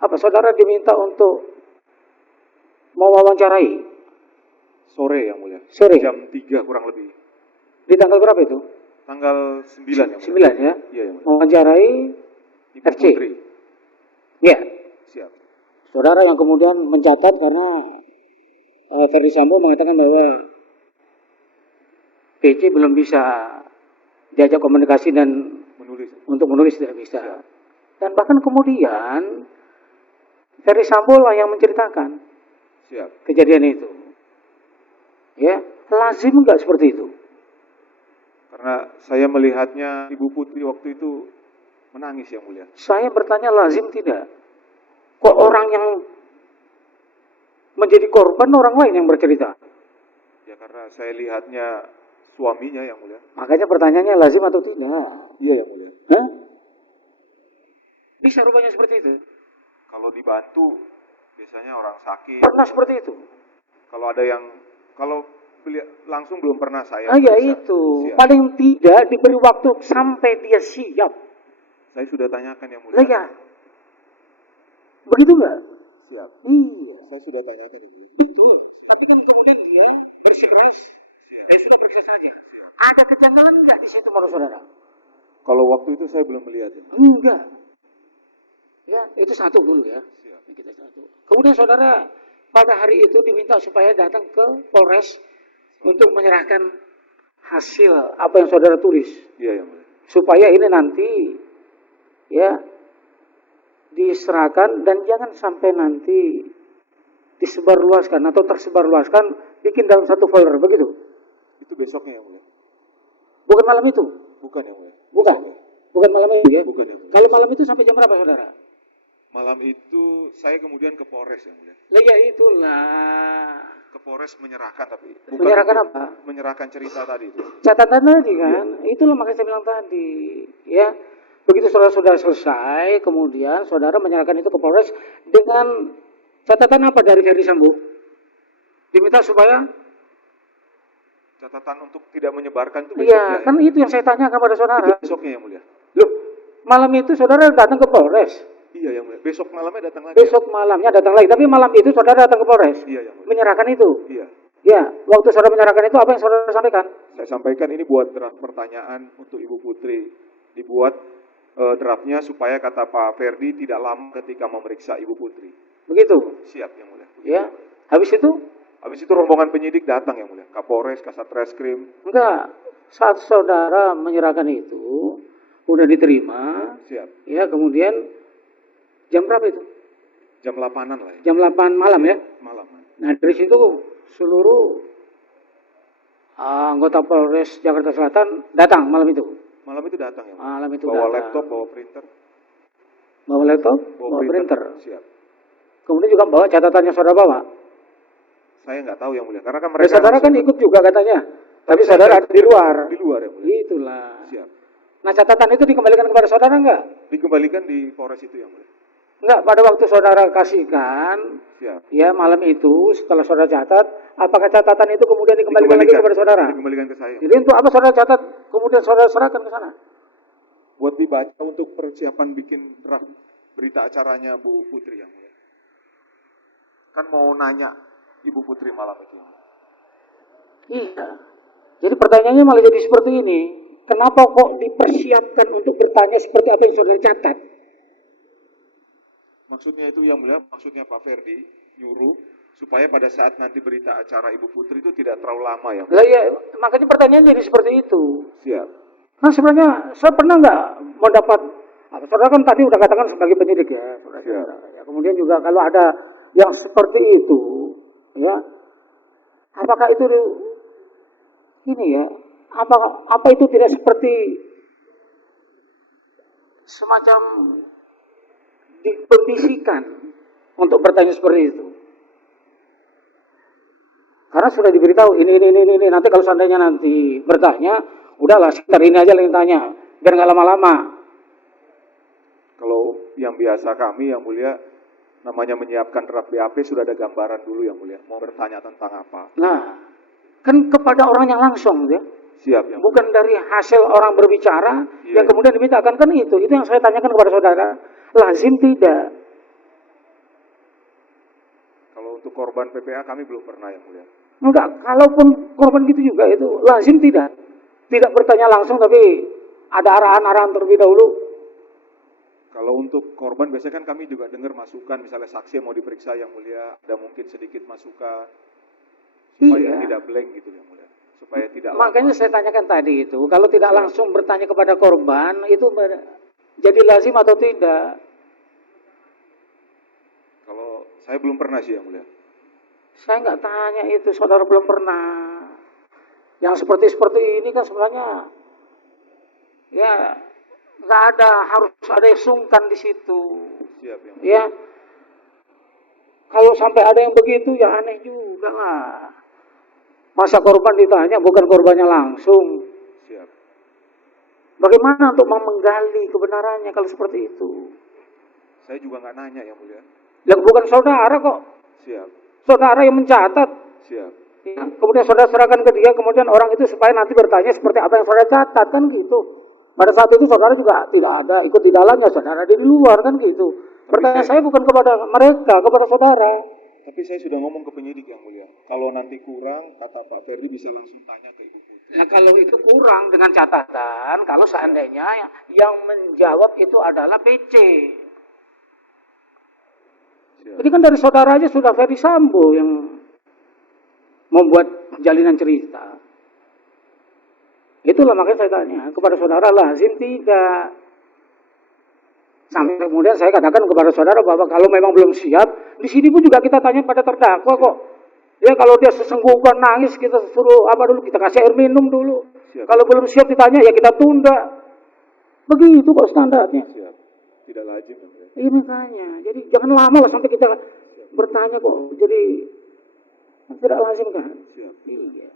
Apa saudara diminta untuk mewawancarai? Sore yang mulia. Sore. Jam 3 kurang lebih. Di tanggal berapa itu? Tanggal 9 yang mulia. 9 ya? Iya yang mulia. Mewawancarai Ibu FC. Putri. Ya. Siap. Saudara yang kemudian mencatat karena Ferdi Sambo mengatakan bahwa PC belum bisa diajak komunikasi dan Menulis. untuk menulis tidak bisa. Dan bahkan kemudian Ferdi Sambo lah yang menceritakan Siap. kejadian itu. Ya, lazim enggak seperti itu? Karena saya melihatnya Ibu Putri waktu itu menangis yang mulia. Saya bertanya lazim tidak? Kok orang yang menjadi korban orang lain yang bercerita? Ya karena saya lihatnya suaminya yang mulia. Makanya pertanyaannya lazim atau tidak? Iya yang mulia. Hah? Bisa rupanya seperti itu? Kalau dibantu biasanya orang sakit. Pernah seperti itu? Kalau ada yang langsung belum pernah saya. Ya bisa. itu. Siap. Paling tidak diberi waktu sampai dia siap. Saya sudah tanyakan yang mulia. Lah ya. Begitu enggak? Siap. Iya. Saya sudah tanyakan itu. Betul. Tapi kan kemudian dia bersikeras. Sudah periksa saja. Ada kejanggalan enggak di situ menurut saudara? Kalau waktu itu saya belum melihat. Ya. Enggak. Ya, itu satu dulu ya. Siap. Kita satu. Kemudian saudara pada hari itu diminta supaya datang ke Polres untuk menyerahkan hasil apa yang saudara tulis. Iya yang mulia. Supaya ini nanti ya diserahkan dan jangan sampai nanti disebarluaskan atau tersebarluaskan, bikin dalam satu folder begitu. Itu besoknya yang mulia. Bukan malam itu. Bukan yang mulia. Bukan. Besoknya. Bukan malam itu ya. Bukan yang mulia. Kalau malam itu sampai jam berapa saudara? Malam itu saya kemudian ke Polres yang mulia. Lah ya itulah. Ke Polres menyerahkan tapi. Bukan Menyerahkan untuk apa? Menyerahkan cerita tadi itu. Catatan tadi kan. Itulah makanya saya bilang tadi. Ya. Begitu saudara sudah selesai, kemudian saudara menyerahkan itu ke Polres dengan catatan apa dari Ferdi Sambo? Diminta supaya? Catatan untuk tidak menyebarkan itu besoknya. Iya, kan itu yang saya tanya kepada saudara. Itu besoknya yang mulia. Loh, malam itu saudara datang ke Polres. Iya yang mulia. Besok malamnya datang lagi. Besok malamnya datang lagi, tapi malam itu saudara datang ke Polres. Iya yang mulia. Menyerahkan itu. Iya. Ya, waktu saudara menyerahkan itu apa yang saudara sampaikan? Saya sampaikan ini buat draft pertanyaan untuk Ibu Putri. Dibuat draftnya supaya kata Pak Ferdi tidak lama ketika memeriksa Ibu Putri. Begitu. Siap yang mulia. Ya. Habis itu? Habis itu rombongan penyidik datang yang mulia. Kapolres, Kasatreskrim. Enggak. Saat saudara menyerahkan itu, udah diterima. Siap. Ya, kemudian jam berapa itu? Jam 8-an lah ya. Jam 8 malam ya. Malam. Nah, dari situ seluruh anggota Polres Jakarta Selatan datang malam itu. Malam itu datang ya. Malam itu bawa datang. laptop, bawa printer. Bawa laptop, bawa printer. Siap. Kemudian juga bawa catatannya saudara bawa. Saya nggak tahu yang mulia, karena kan Ya, mereka. saudara kan ikut juga katanya. Tapi saudara ada di luar. Di luar ya mulia. Itulah. Siap. Nah, catatan itu dikembalikan kepada saudara enggak? Dikembalikan di Polres itu yang mulia. Enggak, pada waktu saudara kasihkan, Siap. ya malam itu setelah saudara catat, apakah catatan itu kemudian dikembalikan lagi kepada saudara? Dikembalikan ke saya. Jadi untuk apa saudara catat, kemudian saudara serahkan ke sana? Buat dibaca untuk persiapan bikin draft berita acaranya Bu Putri yang mulia. Kan mau nanya Ibu Putri malam itu. Iya. Jadi pertanyaannya malah jadi seperti ini. Kenapa kok dipersiapkan untuk bertanya seperti apa yang saudara catat? Maksudnya itu yang mulia, maksudnya Pak Ferdi nyuruh supaya pada saat nanti berita acara Ibu Putri itu tidak terlalu lama ya. Lah ya, makanya pertanyaannya jadi seperti itu. Siap. Nah sebenarnya saya pernah nggak mendapat, saudara kan tadi udah katakan sebagai penyidik ya, saudara. Ya, kemudian juga kalau ada yang seperti itu, ya, apakah itu ini ya, apa itu tidak seperti semacam dikondisikan untuk bertanya seperti itu? Karena sudah diberitahu ini. Nanti kalau seandainya nanti bertanya, udahlah sekitar ini aja yang tanya, biar nggak lama-lama. Kalau yang biasa kami yang mulia, namanya menyiapkan draft BAP sudah ada gambaran dulu yang mulia. Mau bertanya tentang apa? Nah, kan kepada orang yang langsung ya. Siap yang bukan dari hasil orang berbicara yang kemudian dimintakan kan itu yang saya tanyakan kepada saudara. Lazim tidak? untuk korban PPA kami belum pernah yang mulia. Enggak, kalaupun korban gitu juga itu lazim tidak bertanya langsung tapi ada arahan-arahan terlebih dahulu. Kalau untuk korban biasanya kan kami juga dengar masukan, misalnya saksi yang mau diperiksa yang mulia, ada mungkin sedikit masukan supaya Iya. tidak blank gitu yang mulia, supaya tidak Makanya lama. saya tanyakan tadi itu, kalau tidak langsung bertanya kepada korban itu jadi lazim atau tidak? Kalau saya belum pernah sih yang mulia. Saya nggak tanya itu, saudara belum pernah. Yang seperti ini kan sebenarnya ya nggak ada, harus ada yang sungkan di situ. Siap yang mulia. Ya, kalau sampai ada yang begitu ya aneh juga lah. Masa korban ditanya bukan korbannya langsung. Siap. Bagaimana untuk menggali kebenarannya kalau seperti itu? Saya juga nggak nanya yang mulia. Yang bukan saudara kok. Siap. Saudara yang mencatat. Siap. Ya, kemudian saudara serahkan ke dia, kemudian orang itu supaya nanti bertanya seperti apa yang saudara catat kan gitu. Pada saat itu saudara juga tidak ada ikut di dalamnya, saudara ada di luar kan gitu. Pertanyaan saya bukan kepada mereka, kepada saudara. Tapi saya sudah ngomong ke penyidik yang mulia. Kalau nanti kurang, kata Pak Ferdi bisa langsung tanya ke Ibu Putri. Nah kalau itu kurang dengan catatan, kalau seandainya yang menjawab itu adalah PC. Siap. Jadi kan dari saudara aja sudah Ferdi Sambo yang membuat jalinan cerita. Itulah makanya saya tanya kepada saudara lazim tidak. Sampai kemudian saya katakan kepada saudara bahwa kalau memang belum siap, di sini pun juga kita tanya pada terdakwa kok. Ya kalau dia sesenggukan nangis kita suruh apa dulu, kita kasih air minum dulu. Siap. Kalau belum siap ditanya ya kita tunda. Begitu kok standarnya. Siap. Tidak lazim yang mulia. Iya makanya. Jadi jangan lama lah sampai kita bertanya kok. Jadi tidak lazim kan? Siap. Iya.